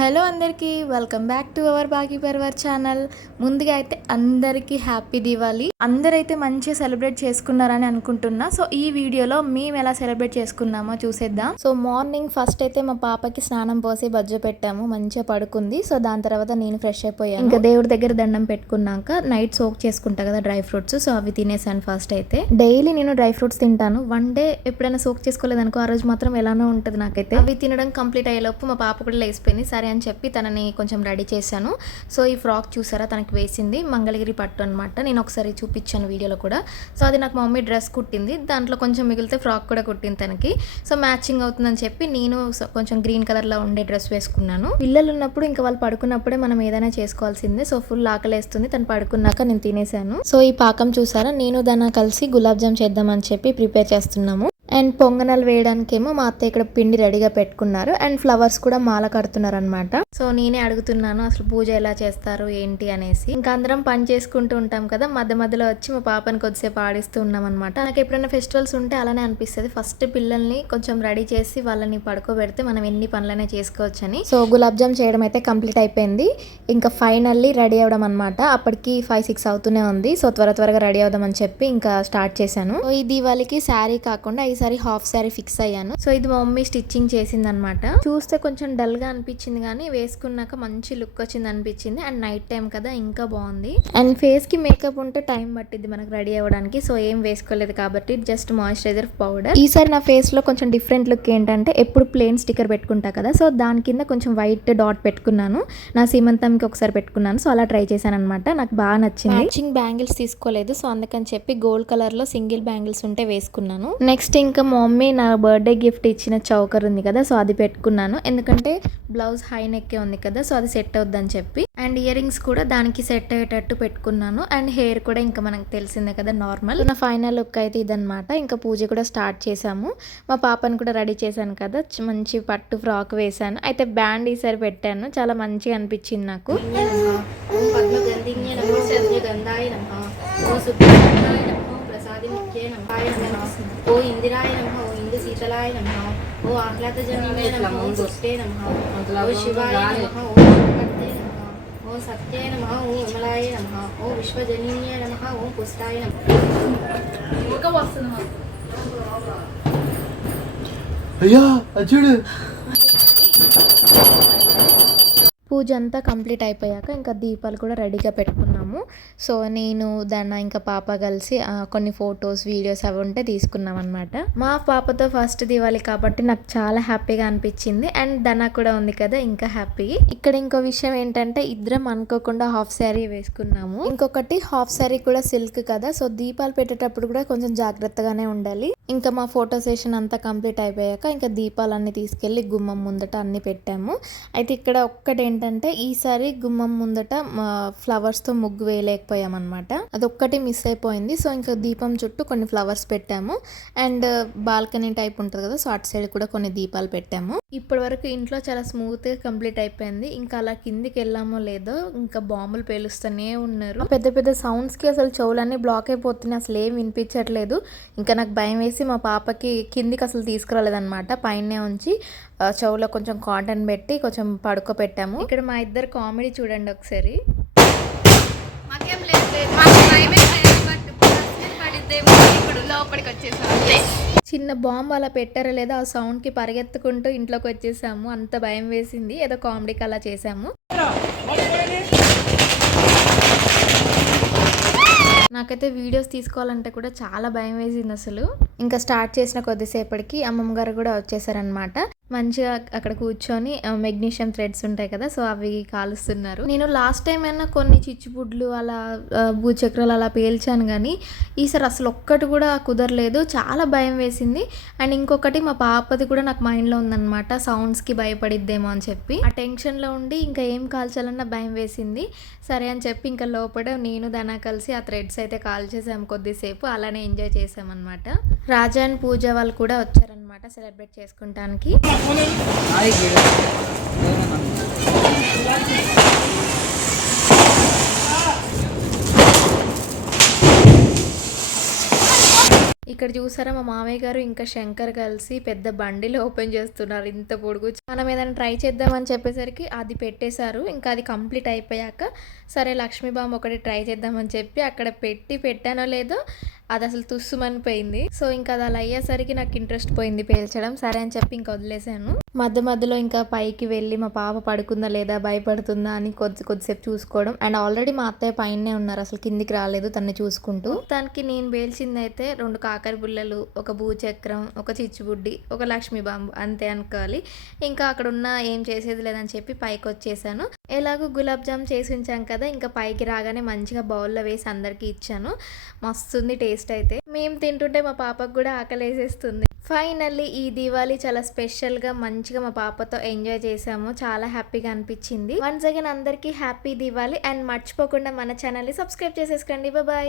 Hello అందరికీ welcome back to our బాగీ పర్వర్ ఛానల్. ముందుగా అయితే అందరికీ హ్యాపీ దివాళీ. అందరైతే మంచిగా సెలబ్రేట్ చేసుకున్నారని అనుకుంటున్నా. సో ఈ వీడియోలో మేము ఎలా సెలబ్రేట్ చేసుకున్నామో చూసేద్దాం. సో మార్నింగ్ ఫస్ట్ అయితే మా పాపకి స్నానం పోసి బజ్జ పెట్టాము. మంచిగా పడుకుంది. సో దాని తర్వాత నేను ఫ్రెష్ అయిపోయాను. ఇంకా దేవుడి దగ్గర దండం పెట్టుకున్నాక నైట్ సోక్ చేసుకుంటా కదా డ్రై ఫ్రూట్స్. సో అవి తినేసాను ఫస్ట్ అయితే. డైలీ నేను డ్రై ఫ్రూట్స్ తింటాను. వన్ డే ఎప్పుడైనా సోక్ చేసుకోలేదనుకో ఆ రోజు మాత్రం ఎలానో ఉంటుంది నాకైతే. అవి తినడం కంప్లీట్ అయ్యేలోపు మా పాప కూడా లేచిపోయింది. సరే అని చెప్పి తనని కొంచెం రెడీ చేశాను. సో ఈ ఫ్రాక్ చూసారా? తనకి వేసింది మంగళగిరి పట్టు అనమాట నేను ఒకసారి చూపించాను వీడియోలో కూడా. సో అది నాకు మా మమ్మీ డ్రెస్ కుట్టింది. దాంట్లో కొంచెం మిగిలితే ఫ్రాక్ కూడా కుట్టింది తనకి. సో మ్యాచింగ్ అవుతుందని చెప్పి నేను కొంచెం గ్రీన్ కలర్లో ఉండే డ్రెస్ వేసుకున్నాను. పిల్లలు ఉన్నప్పుడు ఇంకా వాళ్ళు పడుకున్నప్పుడే మనం ఏదైనా చేసుకోవాల్సిందే. సో ఫుల్ ఆకలేస్తుంది. తను పడుకున్నాక నేను తినేసాను. సో ఈ పాకం చూసారా? నేను దాన్ని కలిసి గులాబ్ జామ్ చేద్దామని చెప్పి ప్రిపేర్ చేస్తున్నాము. అండ్ పొంగనాలు వేయడానికేమో మా అత్త ఇక్కడ పిండి రెడీగా పెట్టుకున్నారు అండ్ ఫ్లవర్స్ కూడా మాల కడుతున్నారు అనమాట సో నేనే అడుగుతున్నాను అసలు పూజ ఎలా చేస్తారు ఏంటి అనేసి. ఇంకా అందరం పని చేసుకుంటూ ఉంటాం కదా మధ్య మధ్యలో వచ్చి మా పాపని కొద్దిసేపు ఆడిస్తూ ఉన్నాం అనమాట నాకు ఎప్పుడైనా ఫెస్టివల్స్ ఉంటే అలానే అనిపిస్తుంది. ఫస్ట్ పిల్లల్ని కొంచెం రెడీ చేసి వాళ్ళని పడుకోబెడితే మనం ఎన్ని పనులనే చేసుకోవచ్చని. సో గులాబ్ జామ్ చేయడం అయితే కంప్లీట్ అయిపోయింది. ఇంకా ఫైనల్లీ రెడీ అవ్వడం అనమాట అప్పటికి ఫైవ్ సిక్స్ అవుతూనే ఉంది. సో త్వర త్వరగా రెడీ అవుదామని చెప్పి ఇంకా స్టార్ట్ చేశాను. ఈ దీవాళికి శారీ కాకుండా ఈసారి హాఫ్ శారీ ఫిక్స్ అయ్యాను. సో ఇది మా మమ్మీ స్టిచ్చింగ్ చేసింది అనమాట చూస్తే కొంచెం డల్గా అనిపించింది కానీ వేసుకున్నాక మంచి లుక్ వచ్చింది అనిపించింది. అండ్ నైట్ టైం కదా ఇంకా బాగుంది. అండ్ ఫేస్కి మేకప్ ఉంటే టైం పట్టింది మనకు రెడీ అవ్వడానికి. సో ఏం వేసుకోలేదు కాబట్టి జస్ట్ మాయిశ్చరైజర్ పౌడర్ ఈసారి నా ఫేస్లో కొంచెం డిఫరెంట్ లుక్ ఏంటంటే ఎప్పుడు ప్లేన్ స్టిక్కర్ పెట్టుకుంటా కదా. సో దాని కింద కొంచెం వైట్ డాట్ పెట్టుకున్నాను. నా సీమంతంకి ఒకసారి పెట్టుకున్నాను. సో అలా ట్రై చేశాను అనమాట నాకు బాగా నచ్చింది. మ్యాచింగ్ బ్యాంగిల్స్ తీసుకోలేదు. సో అందుకని చెప్పి గోల్డ్ కలర్లో సింగిల్ బ్యాంగిల్స్ ఉంటే వేసుకున్నాను. నెక్స్ట్ ఇంకా మా మమ్మీ నా బర్త్డే గిఫ్ట్ ఇచ్చిన చౌకర్ ఉంది కదా సో అది పెట్టుకున్నాను. ఎందుకంటే బ్లౌజ్ హై నెక్కే ఉంది కదా సో అది సెట్ అవుద్దని చెప్పి. అండ్ ఇయర్ రింగ్స్ కూడా దానికి సెట్ అయ్యేటట్టు పెట్టుకున్నాను. అండ్ హెయిర్ కూడా ఇంకా మనకు తెలిసిందే కదా నార్మల్. నా ఫైనల్ లుక్ అయితే ఇదనమాట ఇంకా పూజ కూడా స్టార్ట్ చేశాము. మా పాపని కూడా రెడీ చేశాను కదా మంచి పట్టు ఫ్రాక్ వేశాను. అయితే బ్యాండ్ ఈసారి పెట్టాను. చాలా మంచిగా అనిపించింది నాకు. ఓం పద్మగంధిన్యే నమో. ఓ ఇందిరాయ నమః ఓ ఇందు శీతలాయ నమః ఓ ఆహ్లాదజనీయ నమః ఓ పుష్టే నమః ఓ శివాయ నమః ఓ శంకర్తే నమః ఓ సత్యే నమః ఓ విమలాయ నమః ఓ విశ్వజనీయ నమః ఓ పుష్టాయ నమః. అయ్యా అది చూడు పూజ అంతా కంప్లీట్ అయిపోయాక ఇంకా దీపాలు కూడా రెడీగా వెళ్ళాము సో నేను దాన్ని ఇంకా పాప కలిసి కొన్ని ఫొటోస్ వీడియోస్ అవి ఉంటే తీసుకున్నాం అనమాట మా పాపతో ఫస్ట్ దివాళి కాబట్టి నాకు చాలా హ్యాపీగా అనిపించింది. అండ్ దన కూడా ఉంది కదా ఇంకా హ్యాపీ. ఇక్కడ ఇంకో విషయం ఏంటంటే ఇద్దరం అనుకోకుండా హాఫ్ శారీ వేసుకున్నాము. ఇంకొకటి హాఫ్ శారీ కూడా సిల్క్ కదా సో దీపాలు పెట్టేటప్పుడు కూడా కొంచెం జాగ్రత్తగానే ఉండాలి. ఇంకా మా ఫోటో సెషన్ అంతా కంప్లీట్ అయిపోయాక ఇంకా దీపాలన్నీ తీసుకెళ్ళి గుమ్మం ముందట అన్ని పెట్టాము. అయితే ఇక్కడ ఒక్కటి ఏంటంటే ఈసారి గుమ్మం ముందట ఫ్లవర్స్తో ముగ్గు వేయలేకపోయామన్నమాట. అది ఒక్కటి మిస్ అయిపోయింది. సో ఇంకా దీపం చుట్టూ కొన్ని ఫ్లవర్స్ పెట్టాము. అండ్ బాల్కనీ టైప్ ఉంటుంది కదా సో అటు సైడ్ కూడా కొన్ని దీపాలు పెట్టాము. ఇప్పటి వరకు ఇంట్లో చాలా స్మూత్గా కంప్లీట్ అయిపోయింది. ఇంకా అలా కిందికి వెళ్ళామో లేదో ఇంకా బాంబులు పేలుస్తూనే ఉన్నారు. పెద్ద పెద్ద సౌండ్స్కి అసలు చెవులన్నీ బ్లాక్ అయిపోతున్నాయి. అసలు ఏం వినిపించట్లేదు. ఇంకా నాకు భయం వేసి మా పాపకి కిందికి అసలు తీసుకురాలేదన్నమాట. పైనే ఉంచి చెవులో కొంచెం కాటన్ పెట్టి కొంచెం పడుకోబెట్టాము. ఇక్కడ మా ఇద్దరు కామెడీ చూడండి ఒకసారి. లోపలికి వచ్చేసాం అంతే. చిన్న బాంబు అలా పెట్టారో లేదో ఆ సౌండ్కి పరిగెత్తుకుంటూ ఇంట్లోకి వచ్చేసాము. అంత భయం వేసింది. ఏదో కామెడీకి అలా చేసాము. నాకైతే వీడియోస్ తీసుకోవాలంటే కూడా చాలా భయం వేసింది అసలు. ఇంకా స్టార్ట్ చేసిన కొద్దిసేపటికి అమ్మమ్మ గారు కూడా వచ్చేసారనమాట మంచిగా అక్కడ కూర్చొని మెగ్నీషియం థ్రెడ్స్ ఉంటాయి కదా సో అవి కాలుస్తున్నారు. నేను లాస్ట్ టైం అయినా కొన్ని చిచ్చుబుడ్లు అలా భూచక్రాలు అలా పేల్చాను కానీ ఈసారి అసలు ఒక్కటి కూడా కుదరలేదు. చాలా భయం వేసింది. అండ్ ఇంకొకటి మా పాపది కూడా నాకు మైండ్లో ఉందన్నమాట సౌండ్స్కి భయపడిద్దేమో అని చెప్పి. ఆ టెన్షన్లో ఉండి ఇంకా ఏం కాల్చాలన్న భయం వేసింది. సరే అని చెప్పి ఇంకా లోపల నేను దానా కలిసి ఆ థ్రెడ్స్ అయితే కాల్ చేసాము కొద్దిసేపు అలానే ఎంజాయ్ చేసామన్నమాట. రాజా అండ్ పూజ వాళ్ళు కూడా వచ్చారనమాట సెలబ్రేట్ చేసుకుంటానికి. ఇక్కడ చూసారా మా మామయ్య గారు ఇంకా శంకర్ కలిసి పెద్ద బండిలో ఓపెన్ చేస్తున్నారు ఇంత పొడుగు. మనం ఏదైనా ట్రై చేద్దామని చెప్పేసరికి అది పెట్టేశారు. ఇంకా అది కంప్లీట్ అయిపోయాక సరే లక్ష్మీబాబు ఒకటి ట్రై చేద్దామని చెప్పి అక్కడ పెట్టి పెట్టానో లేదో అది అసలు తుస్సుమనిపోయింది. సో ఇంకా అది అలా అయ్యేసరికి నాకు ఇంట్రెస్ట్ పోయింది పేల్చడం. సరే అని చెప్పి ఇంకా వదిలేశాను మధ్య మధ్యలో ఇంకా పైకి వెళ్ళి మా పాప పడుకుందా లేదా భయపడుతుందా అని కొద్ది కొద్దిసేపు చూసుకోవడం. అండ్ ఆల్రెడీ మా అత్తయ్య పైనే ఉన్నారు. అసలు కిందికి రాలేదు తన్ని చూసుకుంటూ. దానికి నేను పేల్చింది అయితే రెండు కాకర బుల్లలు ఒక భూచక్రం ఒక చిచ్చుబుడ్డి ఒక లక్ష్మీ బాంబు అంతే అనుకోవాలి. ఇంకా అక్కడ ఉన్న ఏం చేసేది లేదని చెప్పి పైకి వచ్చేసాను ఎలాగో గులాబ్ జామ్ చేసి ఉంచాం కదా ఇంకా పైకి రాగానే మంచిగా బౌల్లో వేసి అందరికీ ఇచ్చాను. మస్తుంది టేస్ట్ అయితే. మేము తింటుంటే మా పాపకు కూడా ఆకలి వేసేస్తుంది ఫైనల్లీ ఈ దివాళీ చాలా స్పెషల్గా మంచిగా మా పాపతో ఎంజాయ్ చేసాము. చాలా హ్యాపీగా అనిపించింది. వన్స్ అగైన్ అందరికీ హ్యాపీ దివాళీ. అండ్ మర్చిపోకుండా మన ఛానల్ని సబ్స్క్రైబ్ చేసేసుకోండి. బాయ్